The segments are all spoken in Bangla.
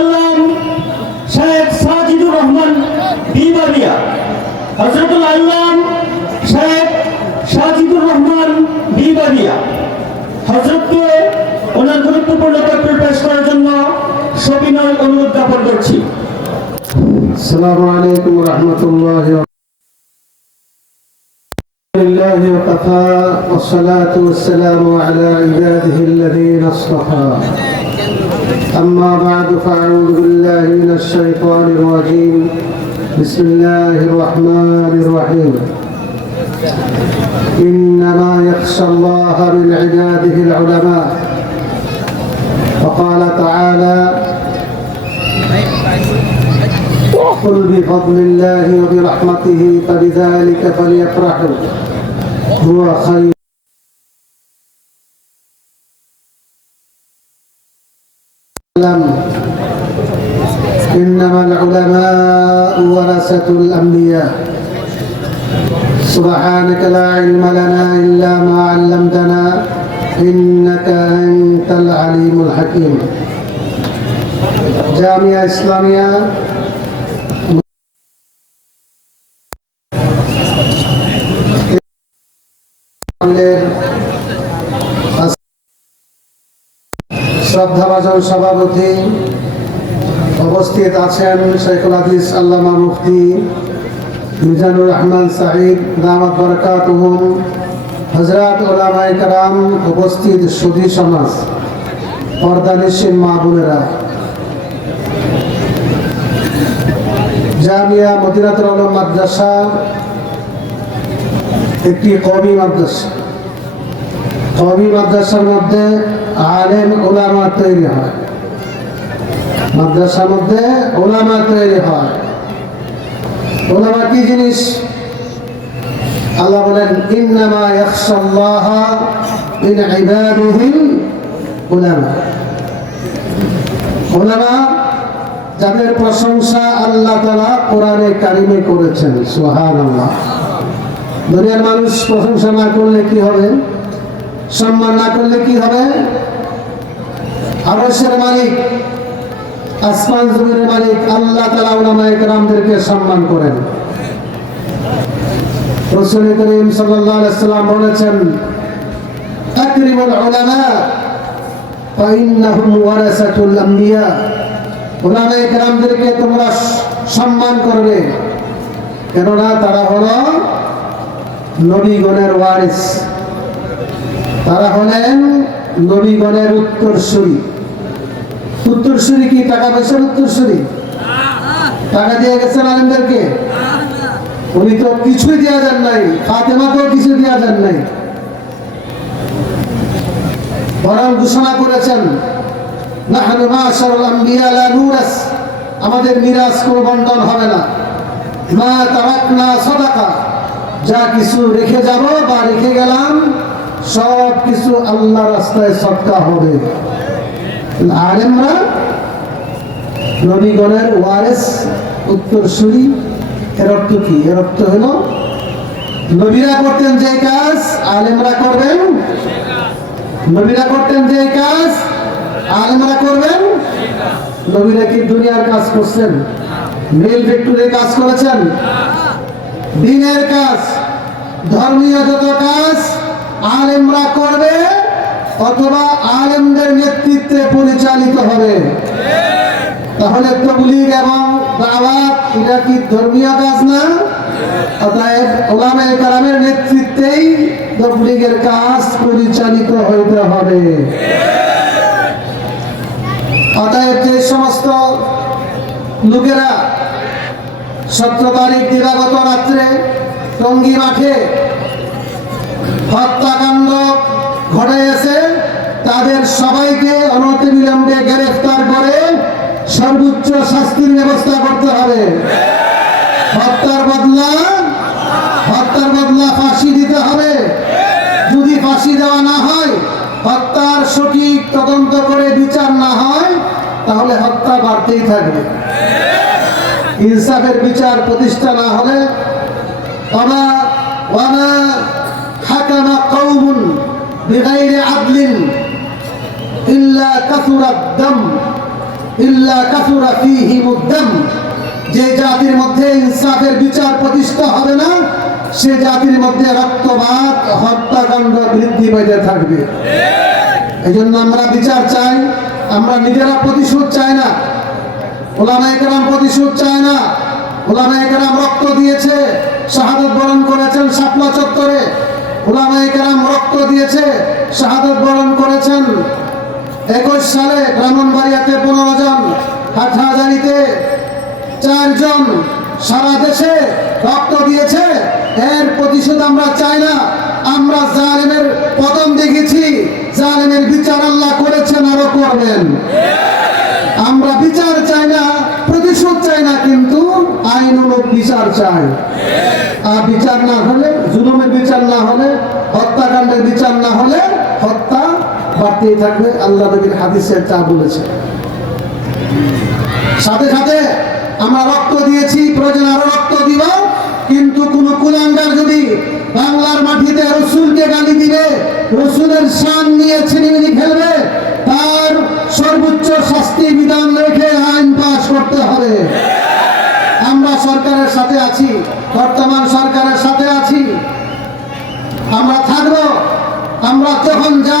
আল্লাম শেখ সাজিদুর রহমান বিবাড়িয়া, হযরতুল আল্লাম শেখ সাজিদুর রহমান বিবাড়িয়া হযরতকে ওনার গুরুত্বপূর্ণ বক্তব্য পেশ করার জন্য সবিনয় অনুরোধ জ্ঞাপন করছি। আসসালামু আলাইকুম ওয়া রাহমাতুল্লাহি ওয়া বারাকাতুহু। ওয়াকাফা ওয়াসসালাতু ওয়াসসালামু আলা ইবাদিহি আল্লাযীনা ইসতাফা। আম্মা বা'দু ফাআউযু বিল্লাহি মিনাশ শাইতানির রাজীম। বিসমিল্লাহির রাহমানির রাহিম। ইন্নামা ইয়াখশাল্লাহা মিন ইবাদিহিল উলামা। وقال تعالى: قل بفضل الله وبرحمته فبذلك فليفرحوا هو خير. إنما العلماء ورثة الأنبياء. سبحانك لا علم لنا إلا ما علمتنا إنك أنت العليم الحكيم. জামিয়া ইসলামিয়া শ্রদ্ধাভাজন সভাপতি উপস্থিত আছেন শাইখুল হাদিস আল্লামা মুফতি মিজানুর রহমান সাঈদ দামাত বারাকাতুহুম, হযরত উলামায়ে কেরাম, উপস্থিত সুধী সমাজ, পর্দানিশীন মা বোনেরা। জামিয়া মদিনাতুল উলুম মাদ্রাসা একটি কওমি মাদ্রাসা। কওমি মাদ্রাসার মধ্যে আলেম উলামা তৈরি হয়, মাদ্রাসার মধ্যে উলামা তৈরি হয়। উলামা কি জিনিস? আল্লাহ বলেন, ইন্নামা ইয়াখশাল্লাহা মিন ইবাদিহিল উলামা। উলামা যাদের প্রশংসা আল্লাহ তাআলা কোরআনে কারিমে করেছেন। সুবহানাল্লাহ। দুনিয়ার মানুষ প্রশংসা না করলে কি হবে? সম্মান না করলে কি হবে? আরশের মালিক, আসমান জমিনের মালিক আল্লাহ তাআলা উলামায়ে কেরামদেরকে সম্মান করেন। রাসূল করিম সাল্লাল্লাহু আলাইহি ওয়াসাল্লাম বলেছেন, আকরিমুল উলামা ফাইন্নাহুম ওয়ারাসাতুল আম্বিয়া। উলামায়ে কেরামদেরকে তোমরা সম্মান করবে, কেননা তারা হলো নবীগণের ওয়ারিস, তারা হলেন নবীগণের উত্তরসূরি। উত্তরসূরি কি টাকা পয়সার উত্তরসূরি? টাকা দিয়ে গেছেন আলেমদেরকে? উনি তো কিছুই দেওয়া যান নাই, ফাতেমাকেও কিছু দেওয়া যান নাই, বরং ঘোষণা করেছেন, নাহনু মাশারুল আম্বিয়া লা নুরাস, আমাদের মিরাস কোনো বন্টন হবে না। মা তারাকনা সাদাকা, যা কিছু রেখে যাব বা রেখে গেলাম সব কিছু আল্লাহর রাস্তায় সদকা হবে। আলেমরা নবীগণের ওয়ারিস, উত্তরসূরি। এর অর্থ কি? এর অর্থ হলো নবীরা করতেন যে কাজ আলেমরা করবেন, নবীরা করতেন যে কাজ আলেমরা করবেন। নবীরা কি দুনিয়ার কাজ করছেন? মিল ফ্যাক্টরির কাজ করেছেন? দিনের কাজ, ধর্মীয় যত কাজ আলেমরা করবে অথবা আলেমদের নেতৃত্বে পরিচালিত হবে। তাহলে তাবলীগ এবং দাওয়াত এটা কি ধর্মীয় কাজ না? অতএব উলামায়ে কেরামের নেতৃত্বেই তাবলীগের কাজ পরিচালিত হইতে হবে। অতএব যে সমস্ত লোকেরা 17 তারিখ দিবাগত রাত্রে টঙ্গী মাঠে হত্যাকাণ্ড ঘটাইয়াছে, তাদের সবাইকে অনতিবিলম্বে গ্রেফতার করে সর্বোচ্চ শাস্তির ব্যবস্থা করতে হবে। হত্যার বদলা ফাঁসি দিতে হবে। যদি ফাঁসি দেওয়া না হয়, হত্যার সঠিক তদন্ত করে বিচার না হয়, তাহলে হত্যা বাড়তেই থাকবে। ইনসাফের বিচার প্রতিষ্ঠা না হলে ওয়ামা হাকামা কওমুন বিগাইরি আদলিন ইল্লা কাসুরাদ দাম ইল্লা কাসুরা ফীহিমুদ দাম, যে জাতির মধ্যে ইনসাফের বিচার প্রতিষ্ঠা হবে না সে জাতির মধ্যে রক্তপাত হত্যাকাণ্ড বৃদ্ধি পেতে থাকবে। এই জন্য আমরা বিচার চাই, আমরা নিজেরা প্রতিশোধ চাই না, উলামায়ে কেরাম প্রতিশোধ চায় না। উলামায়ে কেরাম রক্ত দিয়েছে, শাহাদাত বরণ করেছেন শাপলা চত্বরে, উলামায়ে কেরাম রক্ত দিয়েছে, শাহাদাত বরণ করেছেন 21 সালে ব্রাহ্মণবাড়িয়াতে 15 জন, হাটহাজারীতে 4 জন, সারা দেশে রক্ত দিয়েছে। এর প্রতিশোধ আমরা চাই না। আমরা জালেমের পতন দেখেছি, জালেমের বিচার আল্লাহ করেছেন, আরো করবেন। আমরা বিচার চাই না, প্রতিশোধ চাই না, কিন্তু আইনানুগ বিচার চাই। আর বিচার না হলে, জুলুমের বিচার না হলে, হত্যাকাণ্ডের বিচার না হলে হত্যা বাড়তেই থাকবে। আল্লাহ নবীর হাদিসে তা বলেছে। সাথে সাথে আমরা রক্ত দিয়েছি, প্রয়োজন আরো রক্ত দিব, কিন্তু কোন কুলাঙ্গার যদি বাংলার মাটিতে রসুলকে গালি দিবে, রসুলের শান নিয়ে ছিনিমিনি ফেলবে, তার সর্বোচ্চ শাস্তি বিধান রেখে আইন পাস করতে হবে। আমরা সরকারের সাথে আছি, বর্তমান সরকারের সাথে আছি, আমরা থাকব। আমরা যখন যা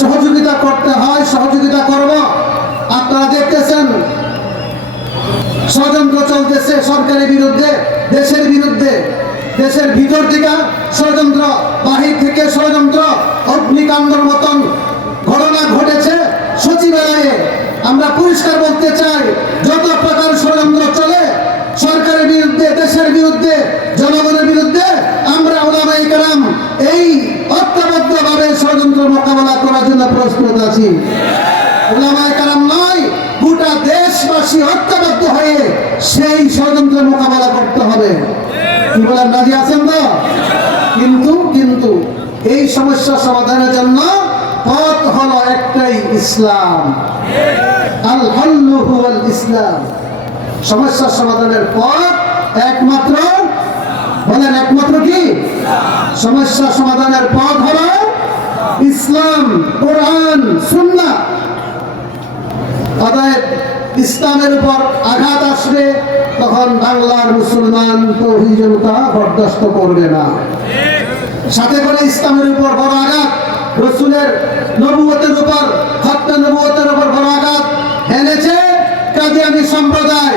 সহযোগিতা করতে হয় সহযোগিতা করব। আপনারা দেখতেছেন ষড়যন্ত্র চলতেছে সরকারের বিরুদ্ধে, দেশের বিরুদ্ধে, দেশের ভিতর থেকে ষড়যন্ত্র, বাহির থেকে ষড়যন্ত্র, অগ্নিকাণ্ডের মতন ঘটনা ঘটেছে সচিবালয়ে। আমরা পরিষ্কার বলতে চাই, যত প্রকার ষড়যন্ত্র চলে সরকারের বিরুদ্ধে, দেশের বিরুদ্ধে, জনগণের বিরুদ্ধে, আমরা উলামায়ে কেরাম এই ঐক্যবদ্ধভাবে ষড়যন্ত্র মোকাবেলা করার জন্য প্রস্তুত আছি। উলামায়ে কেরাম নয়, গোটা দেশবাসী ঐক্যবদ্ধ হয়ে সেই ষড়যন্ত্রের মোকাবেলা করতে হবে। কি বলেন, রাজি আছেন তো? কিন্তু এই সমস্যা সমাধানের জন্য পথ হলো একটাই, ইসলাম। আল হাল্লু হুয়াল ইসলাম। সমস্যা সমাধানের পথ একমাত্র, বলেন একমাত্র কি? সমস্যা সমাধানের পথ হলো ইসলাম, কোরআন, সুন্নাহ। অতএব ইসলামের উপর আঘাত আসবে, তখন বাংলার মুসলমান তৌহিদি জনতা বরদাস্ত করবে না। সাথে করে ইসলামের উপর বড় আঘাত, রসুলের নবুয়তের উপর, খতমে নবুয়তের উপর বড় আঘাত এনেছে কাদিয়ানী সম্প্রদায়।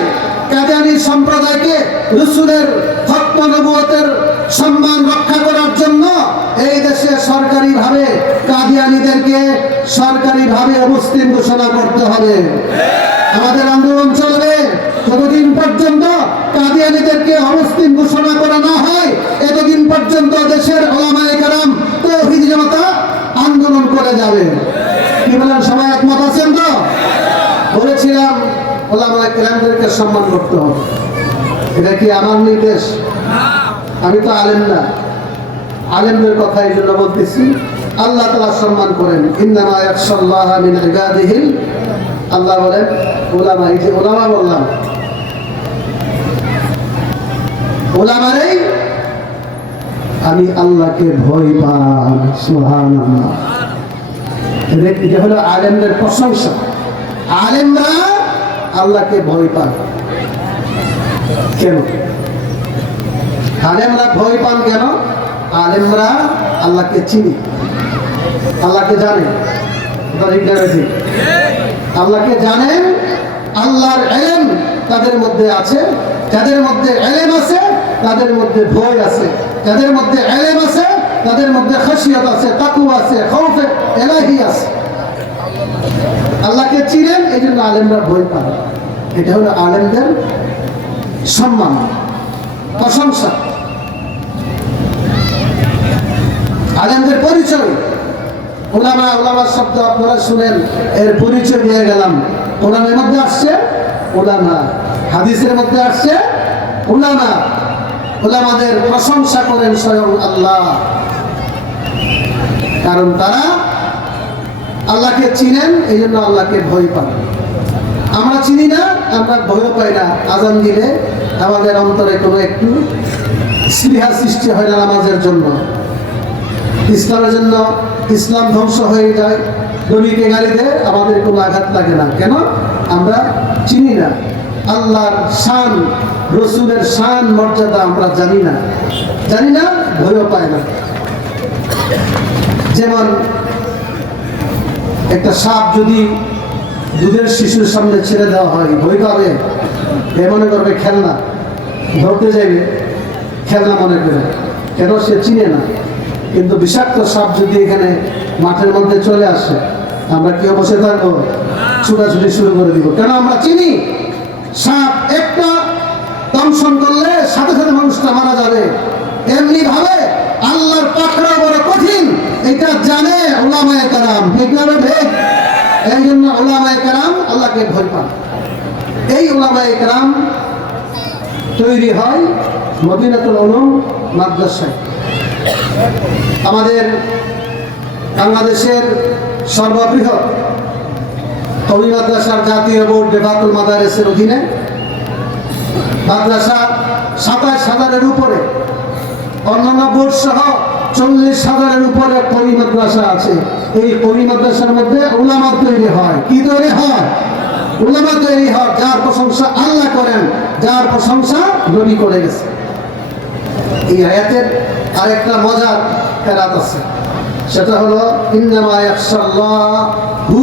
কাদিয়ানী সম্প্রদায়কে রসুলের খতমে নবুয়তের সম্মান রক্ষা করার জন্য এই দেশে সরকারিভাবে কাদিয়ানীদেরকে সরকারিভাবে অমুসলিম ঘোষণা করতে হবে। আমাদের আন্দোলন চলবে যতদিন পর্যন্ত কাদিয়ানীদেরকে অমুসলিম ঘোষণা করা না হয়, এতদিন পর্যন্ত দেশের উলামায়ে কেরাম তৌহিদি জনতা আন্দোলন করে যাবে। কি বলেন, সবাই একমত আছেন তো? বলেছিলাম উলামায়ে কেরামদেরকে সম্মান করতে হবে। এটা কি আমার নির্দেশ? আমি তো আলেম না, আলেমদের কথা এই জন্য বলতেছি। আল্লাহ তাআলা সম্মান করেন, ইন্নামা ইয়াখশাল্লাহা মিন ইবাদিহিল, আল্লাহ বলেন উলামা। এই যে উলামা বললাম, উলামারেই আমি আল্লাহকে ভয় পাই। সুবহানাল্লাহ। এটা হলো আলেমদের প্রশংসা। আলেমরা আল্লাহকে ভয় পায়। কেন আলেমরা ভয় পান? কেন? আলেমরা আল্লাহকে চিনি, আল্লাহকে জানে। আল্লাহকে জানেন, আল্লাহর ইলম তাদের মধ্যে আছে। যাদের মধ্যে ইলম আছে তাদের মধ্যে ভয় আছে, যাদের মধ্যে ইলম আছে তাদের মধ্যে খাশিয়াত আছে, তাকওয়া আছে, খাউফে ইলাহি আছে। আল্লাহকে চিনেন, এই জন্য আলেমরা ভয় পান। এটা হলো আলেমদের সম্মান, প্রশংসা, আলেমদের পরিচয়। উলামা, উলামা শব্দ আপনারা শুনেন, এর পরিচয় দিয়ে গেলাম। কোরআনের মধ্যে আসছে উলামা, হাদিসের মধ্যে আসছে উলামা। উলামাদের প্রশংসা করেন স্বয়ং আল্লাহ, কারণ তারা আল্লাহকে চিনেন, এই জন্য আল্লাহকে ভয় পান। আমরা চিনি না, আমরা ভয় পাই না। আজান দিলে আমাদের অন্তরে কোনো একটু স্পৃহা সৃষ্টি হয় না নামাজের জন্য, ইসলামের জন্য। ইসলাম ধ্বংস হয়ে যায়, নবীকে গালি দেয়, আমাদের কোনো আঘাত লাগে না। কেন? আমরা চিনি না, আল্লাহর শান, রসুলের শান মর্যাদা আমরা জানি না, ভয়ও পায় না। যেমন একটা সাপ যদি দুধের শিশুর সামনে ছেড়ে দেওয়া হয়, ভয় পাবে, এ মনে করবে খেলনা, ধরতে যাইবে খেলনা মনে করে, কেন সে চিনে না। কিন্তু বিষাক্ত সাপ যদি এখানে মাঠের মধ্যে চলে আসে, আমরা কেউ বসে থাকবো, ছুটাছুটি শুরু করে দিব, কেন আমরা চিনি সাপ একটা দংশন করলে সাথে সাথে মানুষটা মারা যাবে। এমনি ভাবে আল্লাহর পাকড়াও বড় কঠিন, এটা জানে উলামায়ে কেরাম, ঠিক না ঠিক? এই জন্য উলামায়ে কেরাম আল্লাহকে ভয় পান। এই উলামায়ে কেরাম তৈরি হয় মদিনাতুল উলুম মাদ্রাসায়। আমাদের বাংলাদেশের সর্ববৃহৎ কওমি মাদ্রাসার জাতীয় বোর্ড রেফাতুল মাদারিসের অধীনে মাদ্রাসা ২৭,০০০-এর উপরে, অন্যান্য বোর্ড সহ ৪০,০০০-এর উপরে কওমি মাদ্রাসা আছে। এই কওমি মাদ্রাসার মধ্যে উলামা তৈরি হয়। কি তৈরি হয়? উলামা তৈরি হয়, যার প্রশংসা আল্লাহ করেন, যার প্রশংসা নবী করে গেছে। এই আয়াতের আরেকটা মজার কেরাত আছে, সেটা হলো ইন্নামা ইয়াখশাল্লাহু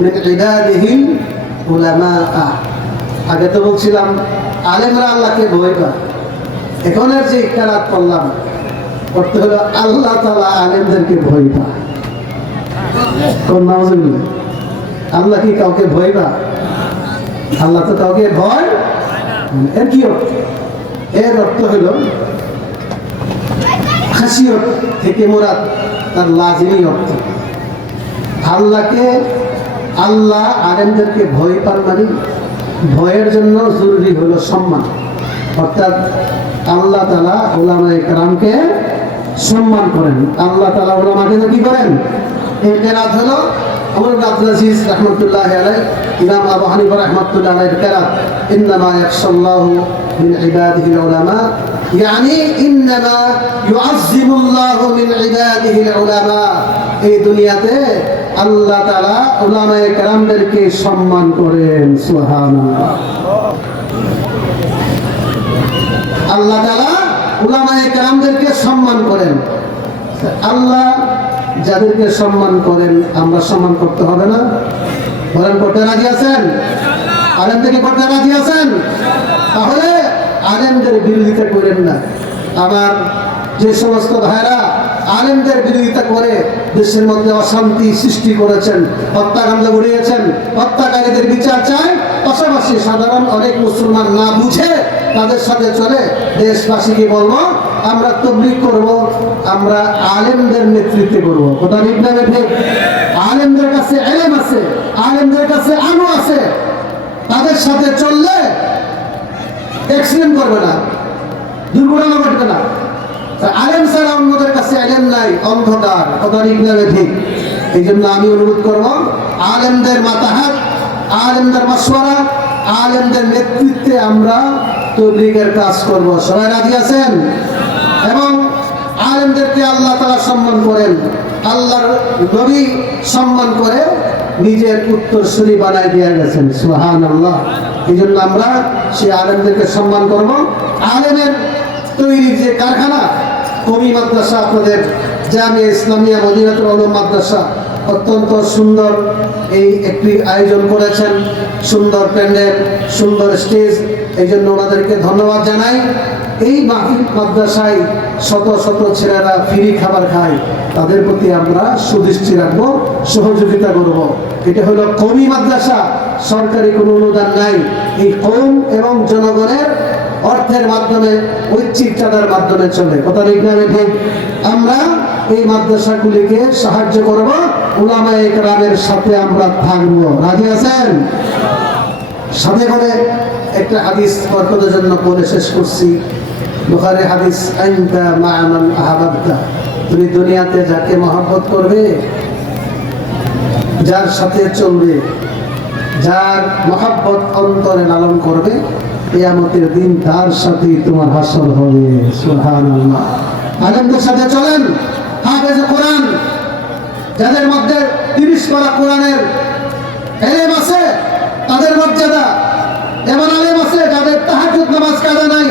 মিন ইবাদিহিল উলামা। আগে তো বলছিলাম আলেমরা আল্লাহকে ভয় পায়, এখনের যে কেরাত পড়লাম করতে হলো আল্লাহ তাআলা আলেমদেরকে ভয় পায়। কোন নাউজুবিল্লাহ, আল্লাহ কি কাউকে ভয় পায়? আল্লাহ তো কাউকে ভয়। এর কি অর্থ? এর অর্থ হলো খাসিয়ত থেকে মুরাদ তার লাজিমি অর্থ। আল্লাহ আলেমদেরকে ভয় পান, মানে ভয়ের জন্য জরুরি হলো সম্মান। অর্থাৎ আল্লাহ তাআলা উলামায়ে কেরামকে সম্মান করেন। আল্লাহ তাআলা উলামাকে কি করেন? এই কেরাত হলো ওমর ইবনে আব্দুল আজিজ রাহমাতুল্লাহি আলাইহি, ইমাম আবু হানিফা রাহমাতুল্লাহি আলাইহির কেরাত ইন্নামা ইয়াখশাল্লাহু মিন ইবাদিহিল উলামা, ইয়ানি ইন্নামা ইউআযযিমুল্লাহু মিন ইবাদিহিল উলামা। এই দুনিয়াতে আল্লাহ তাআলা উলামায়ে কেরামদেরকে সম্মান করেন। সুবহানাল্লাহ। আল্লাহ তাআলা উলামায়ে কেরামদেরকে সম্মান করেন। আল্লাহ যাদেরকে সম্মান করেন আমরা সম্মান করতে হবে না? বলেন, করতে রাজি আছেন? আলেমদেরকে করতে রাজি আছেন? তাহলে আলেমদের বিরোধিতা করেন না। আমার যে সমস্ত ভাইরা আলেমদের বিরোধিতা করে দেশের মধ্যে অশান্তি সৃষ্টি করেছেন, হত্যাকাণ্ড ঘটিয়েছেন, হত্যাকারীদের বিচার চায়, পাশাপাশি সাধারণ অনেক মুসলমান না বুঝে তাদের সাথে চলে, দেশবাসীকে বলবো আমরা তাবলীগ করব, আমরা আলেমদের নেতৃত্বে করব। কথা ঠিক না ঠিক? আলেমদের কাছে ইলম আছে, আলেমদের কাছে আমল আছে, তাদের সাথে চললে অ্যাক্সিডেন্ট করবে না, দুর্ঘটনা ঘটবে না। আলেম ছাড়া অন্যদের কাছে ইলম নাই, অন্ধকার। কথা ঠিক না ঠিক? এই জন্য আমি অনুরোধ করব, আলেমদের মাতাহাত, আলেমদের মাশওয়ারা, আলেমদের নেতৃত্বে আমরা তাবলীগের কাজ করব। সবাই রাজি আছেন? এবং আলেমদেরকে আল্লাহ তাআলা সম্মান করেন, আল্লাহর নবী সম্মান করে নিজের উত্তরসূরি বানাই দিয়ে গেছেন। সুবহানাল্লাহ। এই জন্য আমরা সেই আলেমদেরকে সম্মান করব। আলেমের তৈরির যে কারখানা কওমি মাদ্রাসা, আপনাদের জামিয়া ইসলামিয়া মদিনাতুল উলুম মাদ্রাসা অত্যন্ত সুন্দর এই একটি আয়োজন করেছেন, সুন্দর প্যান্ডেল, সুন্দর স্টেজ, এই জন্য ওনাদেরকে ধন্যবাদ জানাই। এই মাদ্রাসায় শত শত ছেলেরা ফ্রি খাবার খায়, তাদের প্রতি আমরা সুদৃষ্টি রাখবো, সহযোগিতা করব। এটা হলো কওমি মাদ্রাসা, সরকারি কোনো অনুদান নাই। এই কওম এবং জনগণের অর্থের মাধ্যমে, ঐচ্ছিক চাঁদার মাধ্যমে চলে। কথা ঠিক না ঠিক? আমরা এই মাদ্রাসাগুলিকে সাহায্য করব, উলামায়ে কেরামের সাথে আমরা থাকবো। রাজি আছেন? সাথে করে একটা হাদিস বরকতের জন্য বলে শেষ করছি। বুখারী হাদিস, আনতা মা মান আহাবাবতা, তুমি দুনিয়াতে যাকে মহব্বত করবে, যার সাথে চলবে, যার মহব্বত অন্তরে লালন করবে, কিয়ামতের দিন তার সাথে তোমার হাসর হবে। সুবহানাল্লাহ। আলেমদের সাথে চলেন, হাফেজ কোরআন, যাদের মধ্যে 30 পারা কোরআনের ইলম আছে, তাদের মর্যাদা। এমন আলেম আছে যাদের তাহাজ্জুদ নামাজ কাজা নাই,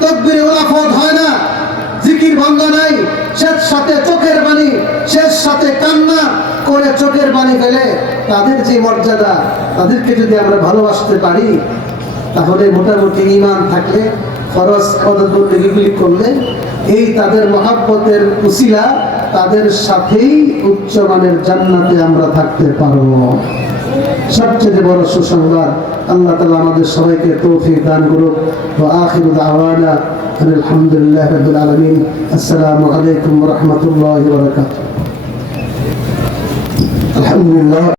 তাকবীরে ওলা ফরজ হয় না, জিকির বন্ধ নাই, শেষ সাথে চোখের পানি, শেষ সাথে কান্না করে চোখের পানি ফেলে। তাদের যে মর্যাদা, তাদেরকে যদি আমরা ভালোবাসতে পারি, তাহলে মোটামুটি ঈমান থাকলে, ফরজ ইবাদতগুলি করলে, এই তাদের মহাব্বতের উসিলা তাদের সাথেই উচ্চমানের জান্নাতে আমরা থাকতে পারবো। সবচেয়ে বড় সুসংবাদ, আল্লাহ তাআলা আমাদের সবাইকে তৌফিক দান করুক। ওয়া আখিরু দাওয়ানা আলহামদুলিল্লাহি রাব্বিল আলামিন। আসসালামু আলাইকুম ওয়া রাহমাতুল্লাহি ওয়া বারাকাতুহু। আলহামদুলিল্লাহ।